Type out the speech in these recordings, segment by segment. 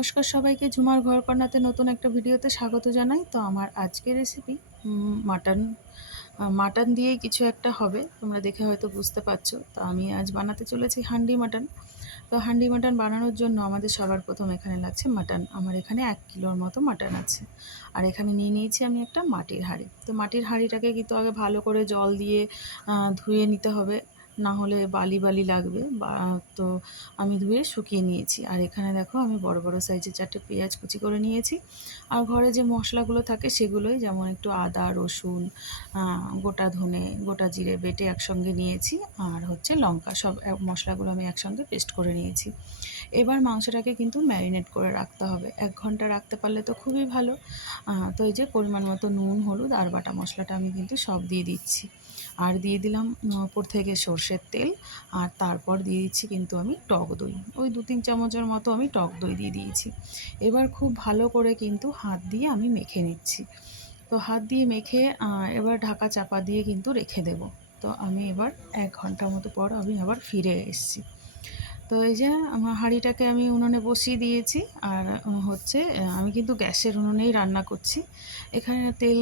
নমস্কার সবাইকে, ঝুমার ঘরকন্নাতে নতুন একটা ভিডিওতে স্বাগত জানাই। তো আমার আজকের রেসিপি মাটন। মাটন দিয়েই কিছু একটা হবে, তোমরা দেখে হয়তো বুঝতে পারছো। তো আমি আজ বানাতে চলেছি হান্ডি মাটন। তো হান্ডি মাটন বানানোর জন্য আমাদের সবার প্রথম এখানে লাগছে মাটন। আমার এখানে 1 কিলোর মতো মাটন আছে। আর এখানে নিয়ে নিয়েছি আমি একটা মাটির হাঁড়ি। তো মাটির হাঁড়িটাকে কিন্তু আগে ভালো করে জল দিয়ে ধুয়ে নিতে হবে, না হলে বালি বালি লাগবে। তো আমি ধুয়ে শুকিয়ে নিয়েছি। আর এখানে দেখো আমি বড় বড় সাইজের 4টে পেঁয়াজ কুচি করে নিয়েছি। আর ঘরে যে মশলাগুলো থাকে সেগুলোই, যেমন একটু আদা, রসুন, গোটা ধনে, গোটা জিরে বেটে একসঙ্গে নিয়েছি। আর হচ্ছে লঙ্কা, সব মশলাগুলো আমি একসঙ্গে পেস্ট করে নিয়েছি। এবার মাংসটাকে কিন্তু ম্যারিনেট করে রাখতে হবে। 1 ঘন্টা রাখতে পারলে তো খুবই ভালো। তো এই যে পরিমাণ মতো নুন, হলুদ আর বাটা মশলাটা আমি কিন্তু সব দিয়ে দিচ্ছি। আর দিয়ে দিলাম ওপর থেকে সর্ষের তেল। আর তারপর দিয়ে দিচ্ছি কিন্তু আমি টক দই, ওই 2-3 চামচের মতো আমি টক দই দিয়ে দিয়েছি। এবার খুব ভালো করে কিন্তু হাত দিয়ে আমি মেখে নিচ্ছি। তো হাত দিয়ে মেখে এবার ঢাকা চাপা দিয়ে কিন্তু রেখে দেব। তো আমি এবার 1 ঘন্টা মতো পর আমি আবার ফিরে এসেছি। তো এই যে আমার হাঁড়িটাকে আমি উনুনে বসিয়ে দিয়েছি। আর হচ্ছে আমি কিন্তু গ্যাসের উনুনেই রান্না করছি। এখানে তেল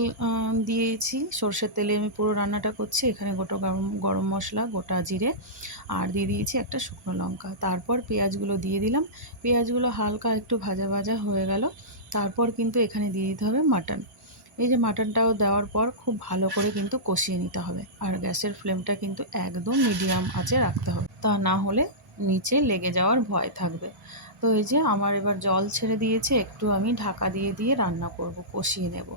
দিয়েছি, সর্ষের তেলে আমি পুরো রান্নাটা করছি। এখানে গোটা গরম গরম মশলা, গোটা জিরে আর দিয়ে দিয়েছি একটা শুকনো লঙ্কা। তারপর পেঁয়াজগুলো দিয়ে দিলাম। পেঁয়াজগুলো হালকা একটু ভাজা ভাজা হয়ে গেল। তারপর কিন্তু এখানে দিয়ে দিতে হবে মাটন। এই যে মাটনটাও দেওয়ার পর খুব ভালো করে কিন্তু কষিয়ে নিতে হবে। আর গ্যাসের ফ্লেমটা কিন্তু একদম মিডিয়াম আঁচে রাখতে হবে, তা না হলে নিচে লেগে যাওয়ার ভয় থাকবে। তো এই যে আমার এবার জল ছেড়ে দিয়েছে, একটু আমি ঢাকা দিয়ে দিয়ে রান্না করব, কষিয়ে নেব।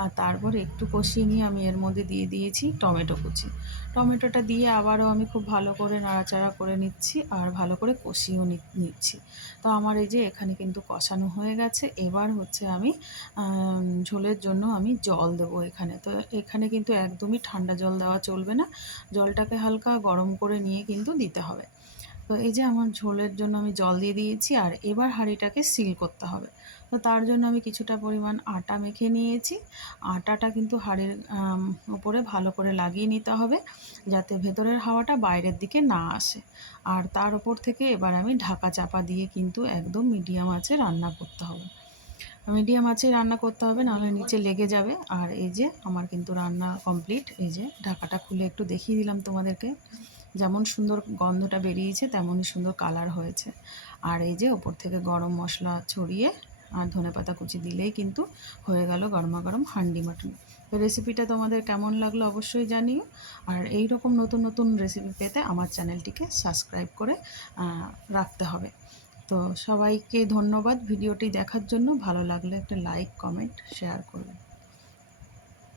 আর তারপর একটু কষিয়ে নিয়ে আমি এর মধ্যে দিয়ে দিয়েছি টমেটো কুচি। টমেটোটা দিয়ে আবারও আমি খুব ভালো করে নাড়াচাড়া করে নিচ্ছি আর ভালো করে কষিয়েও নিচ্ছি। তো আমার এই যে এখানে কিন্তু কষানো হয়ে গেছে। এবার হচ্ছে আমি ঝোলের জন্য আমি জল দেবো এখানে। তো এখানে কিন্তু একদমই ঠান্ডা জল দেওয়া চলবে না, জলটাকে হালকা গরম করে নিয়ে কিন্তু দিতে হবে। তো এই যে আমার ঝোলের জন্য আমি জল দিয়ে দিয়েছি। আর এবার হাঁড়িটাকে সিল করতে হবে। তো তার জন্য আমি কিছুটা পরিমাণ আটা মেখে নিয়েছি। আটাটা কিন্তু হাঁড়ির উপরে ভালো করে লাগিয়ে নিতে হবে, যাতে ভেতরের হাওয়াটা বাইরের দিকে না আসে। আর তার উপর থেকে এবার আমি ঢাকা চাপা দিয়ে কিন্তু একদম মিডিয়াম আঁচে রান্না করতে হবে। মিডিয়াম আঁচে রান্না করতে হবে, নাহলে নিচে লেগে যাবে। আর এই যে আমার কিন্তু রান্না কমপ্লিট। এই যে ঢাকাটা খুলে একটু দেখিয়ে দিলাম তোমাদেরকে। যেমন সুন্দর গন্ধটা বেরিয়েছে তেমনই সুন্দর কালার হয়েছে। আর এই যে ওপর থেকে গরম মশলা ছড়িয়ে আর ধনেপাতা কুচি দিলেই কিন্তু হয়ে গেল গরমা গরম হান্ডি মাটন। তো রেসিপিটা তোমাদের কেমন লাগলো অবশ্যই জানিও। আর এই রকম নতুন নতুন রেসিপি পেতে আমার চ্যানেলটিকে সাবস্ক্রাইব করে রাখতে হবে। তো সবাইকে ধন্যবাদ ভিডিওটি দেখার জন্য। ভালো লাগলে একটা লাইক, কমেন্ট, শেয়ার করবেন।